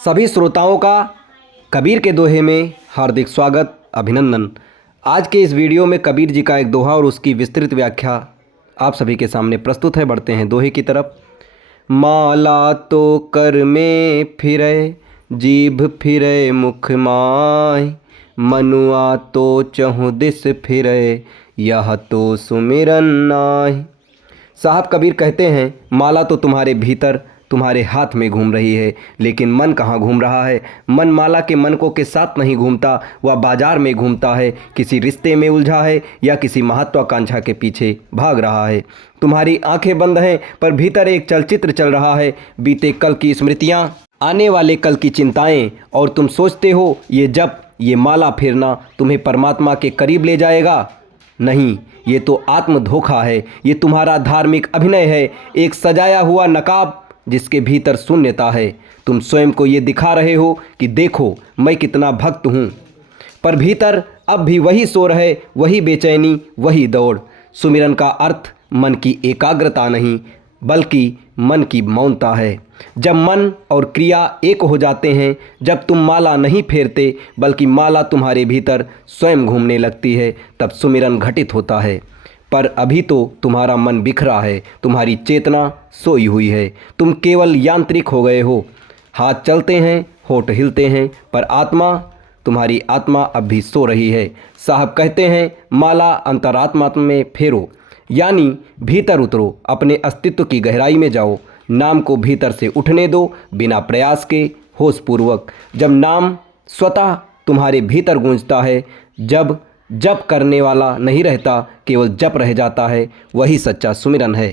सभी श्रोताओं का कबीर के दोहे में हार्दिक स्वागत, अभिनंदन। आज के इस वीडियो में कबीर जी का एक दोहा और उसकी विस्तृत व्याख्या आप सभी के सामने प्रस्तुत है। बढ़ते हैं दोहे की तरफ। माला तो कर में फिरे, जीभ फिरे मुख माय, मनुआ तो चहुँ दिस फिरे, यह तो सुमिरन नाय। साहब कबीर कहते हैं, माला तो तुम्हारे भीतर तुम्हारे हाथ में घूम रही है, लेकिन मन कहाँ घूम रहा है। मन माला के मनकों के साथ नहीं घूमता, वह बाजार में घूमता है, किसी रिश्ते में उलझा है या किसी महत्वाकांक्षा के पीछे भाग रहा है। तुम्हारी आंखें बंद हैं पर भीतर एक चलचित्र चल रहा है। बीते कल की स्मृतियाँ, आने वाले कल की चिंताएं, और तुम सोचते हो ये जप, ये माला फेरना तुम्हें परमात्मा के करीब ले जाएगा। नहीं, ये तो आत्म धोखा है। ये तुम्हारा धार्मिक अभिनय है, एक सजाया हुआ नकाब जिसके भीतर शून्यता है। तुम स्वयं को ये दिखा रहे हो कि देखो मैं कितना भक्त हूँ, पर भीतर अब भी वही शोर है, वही बेचैनी, वही दौड़। सुमिरन का अर्थ मन की एकाग्रता नहीं बल्कि मन की मौनता है। जब मन और क्रिया एक हो जाते हैं, जब तुम माला नहीं फेरते बल्कि माला तुम्हारे भीतर स्वयं घूमने लगती है, तब सुमिरन घटित होता है। पर अभी तो तुम्हारा मन बिखरा है, तुम्हारी चेतना सोई हुई है, तुम केवल यांत्रिक हो गए हो। हाथ चलते हैं, होठ हिलते हैं, पर आत्मा, तुम्हारी आत्मा अब भी सो रही है। साहब कहते हैं, माला अंतरात्मा में फेरो, यानी भीतर उतरो, अपने अस्तित्व की गहराई में जाओ। नाम को भीतर से उठने दो, बिना प्रयास के, होशपूर्वक। जब नाम स्वतः तुम्हारे भीतर गूंजता है, जब जप करने वाला नहीं रहता, केवल जप रह जाता है, वही सच्चा सुमिरन है।